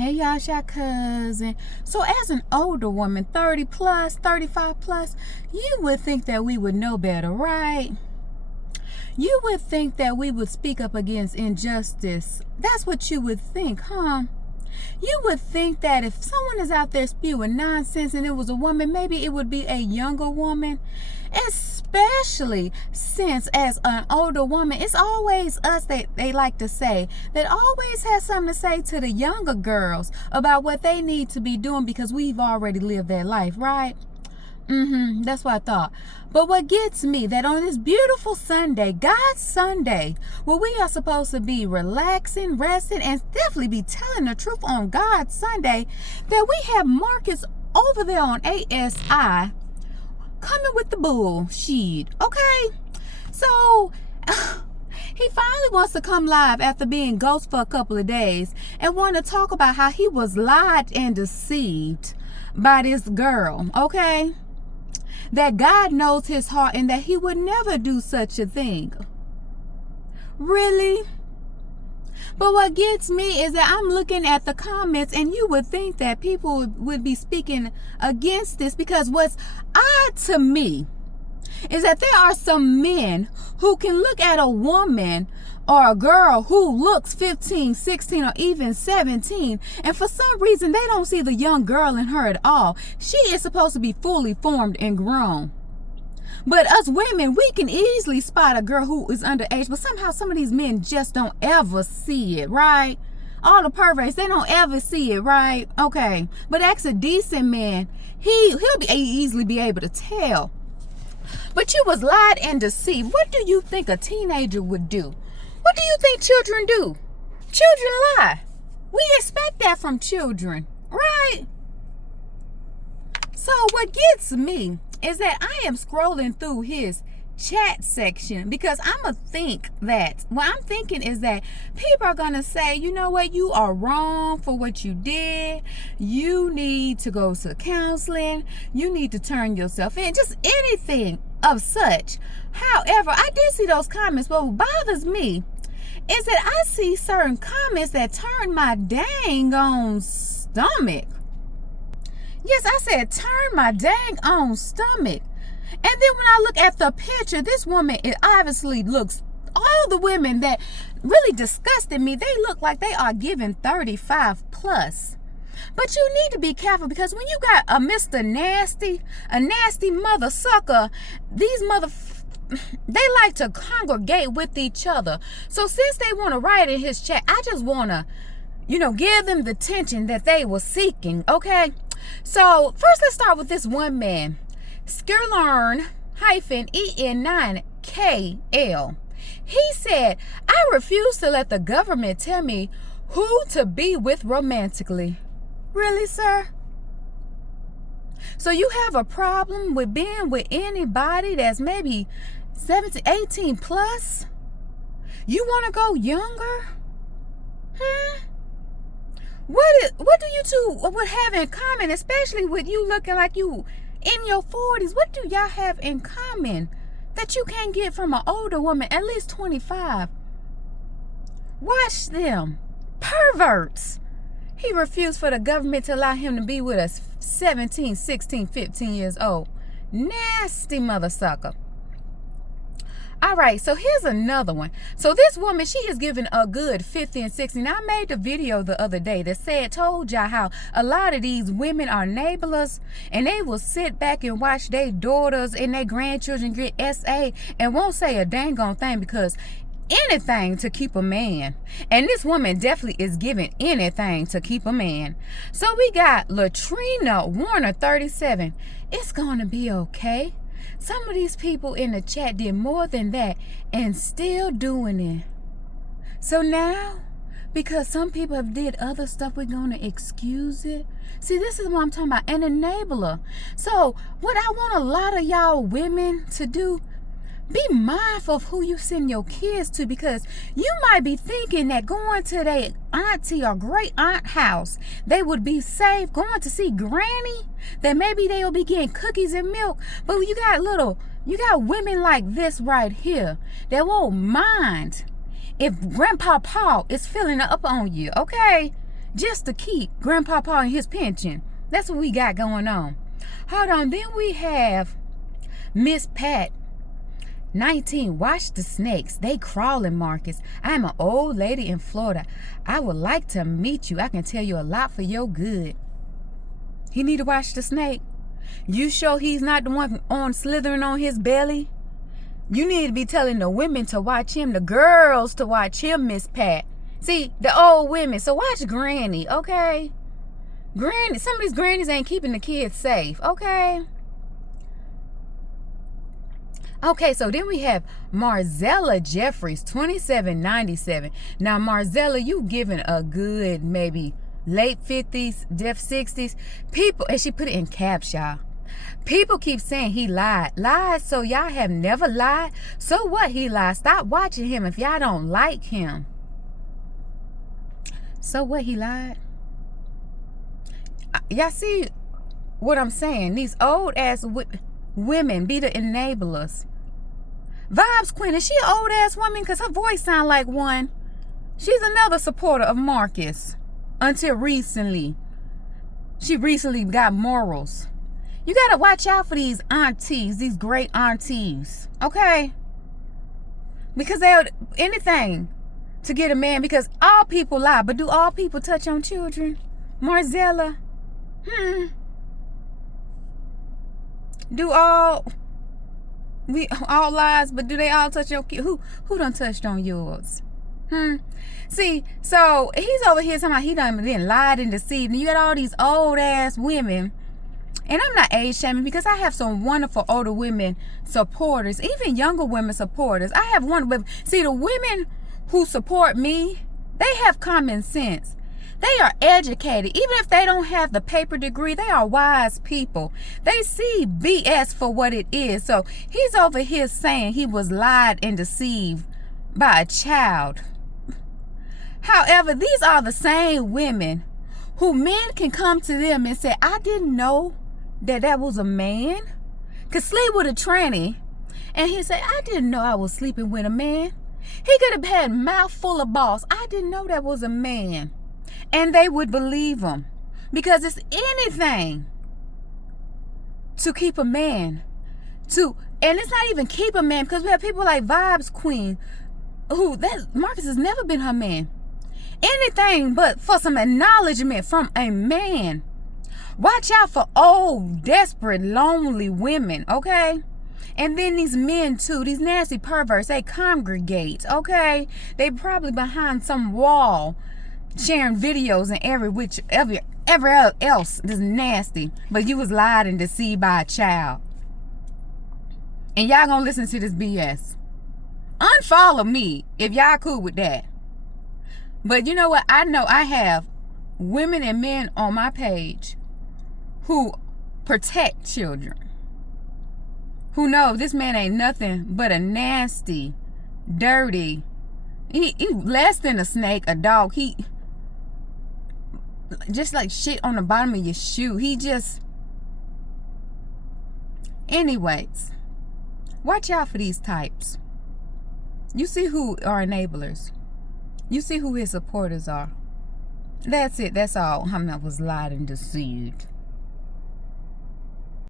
Hey y'all, it's your cousin. So as an older woman, 30 plus, 35 plus, you would think that we would know better, right? You would think that we would speak up against injustice. That's what you would think, huh? You would think that if someone is out there spewing nonsense and it was a woman, maybe it would be a younger woman. Especially since as an older woman, it's always us that they like to say that always has something to say to the younger girls about what they need to be doing because we've already lived their life, right? That's what I thought. But what gets me that on this beautiful Sunday, God's Sunday, where we are supposed to be relaxing, resting, and definitely be telling the truth on God's Sunday, that we have Marcus over there on ASI coming with the bullshit, okay? So he finally wants to come live after being ghost for a couple of days and want to talk about how he was lied and deceived by this girl, okay? That God knows his heart and that he would never do such a thing. Really? But what gets me is that I'm looking at the comments and you would think that people would be speaking against this, because what's odd to me is that there are some men who can look at a woman or a girl who looks 15, 16, or even 17, and for some reason they don't see the young girl in her at all. She is supposed to be fully formed and grown. But us women, we can easily spot a girl who is underage, but somehow some of these men just don't ever see it, right? All the perverts, they don't ever see it, right? Okay, but ask a decent man, he'll easily be able to tell. But you was lied and deceived. What do you think a teenager would do? What do you think children do? Children lie. We expect that from children, right? So what gets me is that I am scrolling through his chat section because I'm thinking is that people are going to say, you know what, you are wrong for what you did. You need to go to counseling. You need to turn yourself in. Just anything of such. However, I did see those comments, but what bothers me is that I see certain comments that turn my dang on stomach. Yes, I said turn my dang on stomach. And then when I look at the picture, this woman, it obviously looks, all the women that really disgusted me, they look like they are giving 35 plus. But you need to be careful, because when you got a Mr. Nasty, a nasty mother sucker, these they like to congregate with each other. So since they want to write in his chat, I just want to, give them the attention that they were seeking, okay? So first let's start with this one man, Skirlern-EN9KL. He said, I refuse to let the government tell me who to be with romantically. Really, sir? So you have a problem with being with anybody that's maybe 17, 18 plus? You want to go younger? What do you two would have in common, especially with you looking like you in your 40s? What do y'all have in common that you can't get from an older woman, at least 25? Watch them. Perverts. He refused for the government to allow him to be with us 17, 16, 15 years old. Nasty mother sucker. All right, so here's another one. So this woman, she is giving a good 50 and 60. Now, I made the video the other day that told y'all how a lot of these women are enablers, and they will sit back and watch their daughters and their grandchildren get SA and won't say a dang on thing, because anything to keep a man. And this woman definitely is giving anything to keep a man. So we got Latrina Warner 37. It's gonna be okay. Some of these people in the chat did more than that and still doing it. So now, because some people have did other stuff, we're gonna excuse it. See, this is what I'm talking about, an enabler. So what I want a lot of y'all women to do, be mindful of who you send your kids to, because you might be thinking that going to their auntie or great aunt house, they would be safe. Going to see granny, that maybe they'll be getting cookies and milk. But you got women like this right here that won't mind if Grandpa Paul is filling up on you, okay? just to keep Grandpapa and his pension. That's what we got going on. Hold on. Then we have Miss Pat 19. Watch the snakes. They crawling, Marcus. I'm an old lady in Florida. I would like to meet you. I can tell you a lot for your good. He need to watch the snake. You sure he's not the one on slithering on his belly? You need to be telling the women to watch him, the girls to watch him, Miss Pat. See, the old women. So watch Granny, okay? Granny, some of these grannies ain't keeping the kids safe, okay? Okay, so then we have Marzella Jeffries, 2797. Now, Marzella, you giving a good maybe late 50s, def 60s. People, and she put it in caps, y'all. People keep saying he lied. Lied, so y'all have never lied? So what he lied? Stop watching him if y'all don't like him. So what, he lied? Y'all see what I'm saying? These old ass women be the enablers. Vibes Queen, is she an old ass woman? Because her voice sound like one. She's another supporter of Marcus. Until recently. She recently got morals. You gotta watch out for these aunties, these great aunties. Okay? Because they'll anything to get a man, because all people lie, but do all people touch on children? Marzella? Do all lies, but do they all touch your kid? Who done touched on yours? See, so he's over here talking about he done been lied and deceived, and you got all these old ass women. And I'm not age shaming, because I have some wonderful older women supporters, even younger women supporters. I have one with, see, the women who support me, they have common sense. They are educated. Even if they don't have the paper degree, they are wise people. They see BS for what it is. So he's over here saying he was lied and deceived by a child. However, these are the same women who men can come to them and say, I didn't know that was a man. Could sleep with a tranny. And he said, I didn't know I was sleeping with a man. He could have had a mouth full of balls. I didn't know that was a man. And they would believe him, because it's anything to keep a man. And it's not even keep a man, because we have people like Vibes Queen, who Marcus has never been her man. Anything but for some acknowledgement from a man. Watch out for old, desperate, lonely women, okay? And then these men too, these nasty perverts, they congregate, okay? They probably behind some wall sharing videos and every else is nasty. But you was lied and deceived by a child. And y'all gonna listen to this BS. Unfollow me if y'all cool with that. But you know what? I know I have women and men on my page who protect children, who know this man ain't nothing but a nasty, dirty, he less than a snake, a dog. He just like shit on the bottom of your shoe. He just, anyways, watch out for these types. You see who are enablers. You see who his supporters are. That's it. That's all. I was lied and deceived.